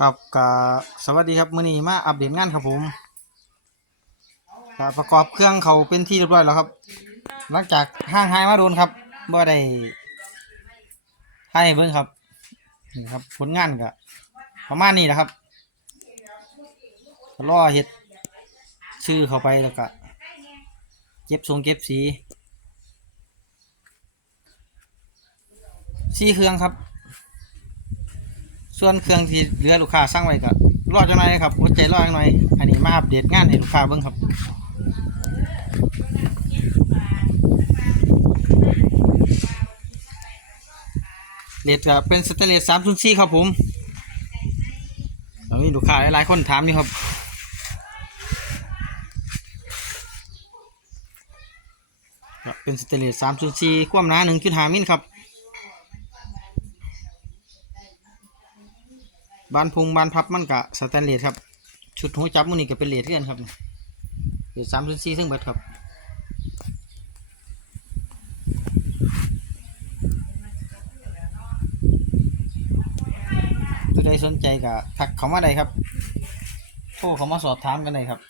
ครับก็สวัสดีครับมื้อนี้มาอัปเดตงานครับผมก็ประกอบเครื่องเขาเป็นที่เรียบร้อยแล้วครับ หลังจากห่างหายมาโดนครับบ่ได้ให้เบิ่งครับนี่ครับผลงานก็ประมาณนี้แหละครับก็รอเฮ็ดชื่อเข้าไปแล้วก็เก็บทรงเก็บสีสีเครื่องครับ ส่วนเครื่องที่เหลือลูกค้าสั่งไว้ก็รอจังหน่อยครับอดใจรอจังหน่อย อันนี้มาอัปเดตงานให้ลูกค้าเบิ่งครับเลดก็เป็นสเตเลสสามศูนย์สี่ครับผมแล้วมีลูกค้าหลายๆคนถามนี่ครับ เป็นสเตเลสสามศูนย์สี่ความหนาหนึ่งจุดห้ามิลครับ บานพุงบานพับมันกะสแตนเลสครับ ชุดหัวจับมันนี่ก็เป็นเลสเพื่อนครับเลสสามศูนย์สี่ซึ่งเบิดครับถ้าใครสนใจก็ทักเขามาได้ครับ โทรเขามาสอบถามกันเลยครับ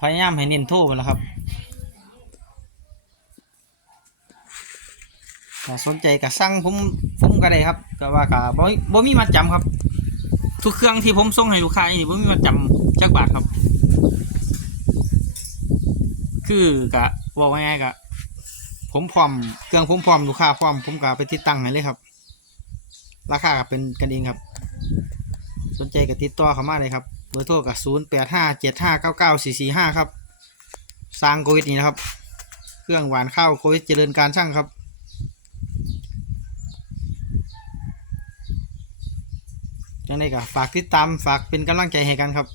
พยายามให้เน้นโทรไปแล้วครับ ถ้าสนใจก็สั่งผมผมก็ได้ครับก็ว่าก็บ่บ่มีมาจำครับ ทุกเครื่องที่ผมส่งให้ลูกค้านี่บ่มีมาจำจักบาทครับ คือกะบอกว่าไงายกะผมพร้อมเครื่องผมพร้อมลูกค้าพร้อมผมก็ไปติดตั้งให้เลยครับ ราคาก็เป็นกันเองครับ สนใจก็ติดต่อเข้ามาเลยครับเบอร์โทรกับ0 8 5 7 5 9 9 4 4 5ครับสร้างโควิดนี่นะครับ เครื่องหวานข้าวโควิดเจริญการช่างครับ ยังไงก็ฝากติดตามฝากเป็นกำลังใจให้กันครับ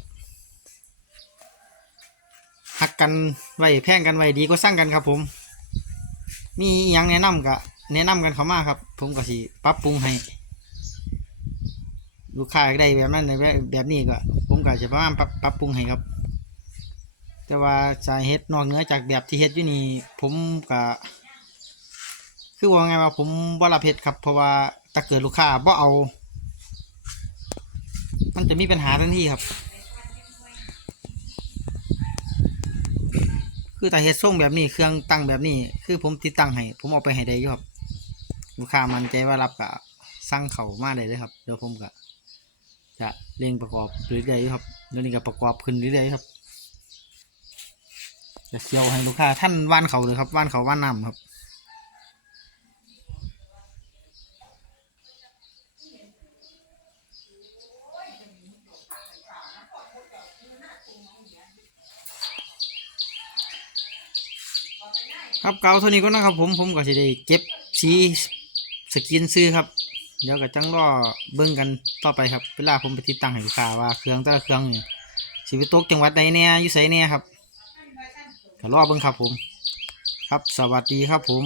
หักกันไว้แพ่งกันไว้ดีก็สร้างกันครับ ผม มีอหยังแนะนำก็แนะนำกันเข้ามาครับ ผมก็สิปรับปรุงให้ ลูกค้าได้แบบนั้นแบบแบบนี้ก็ ผมก็จะประมาณปรับปรับปรุงให้ครับ แต่ว่าสาเหตุนอกเหนือจากแบบที่เฮ็ดอยู่นี่ผมก็คือว่าไงว่าผมบ่รับเฮ็ดครับ เพราะว่าถ้าเกิดลูกค้าบ่เอา มันจะมีปัญหาทันทีครับ คือแต่เฮ็ดส่งแบบนี้เครื่องตั้งแบบนี้ คือผมติดตั้งให้ผมเอาไปให้ได้ยู่ครับลูกค้ามันใจว่ารับก็สั่งเขามาได้เลยครับเดี๋ยวผมก็จะเร่งประกอบเรื่อยๆครับเดี๋ยวนี้ก็ประกอบขึ้นเรื่อยๆครับจะเซียวให้ลูกค้าท่านว่านเขาเลยครับว่านเขาว่านน้ำครับ ครับเกาเท่านี้ก็นะครับผมผมก็จะได้เก็บสีสกินซื้อครับ เดี๋ยวก็จังรอเบิ่งกันต่อไปครับ เวลาผมไปติดตั้งให้ลูกค้าว่าเครื่องแต่ละเครื่องนี่สิไปตกจังหวัดใดเนี่ยอยู่ไสเนี่ยครับก็รอเบิ่งครับผม ครับสวัสดีครับผม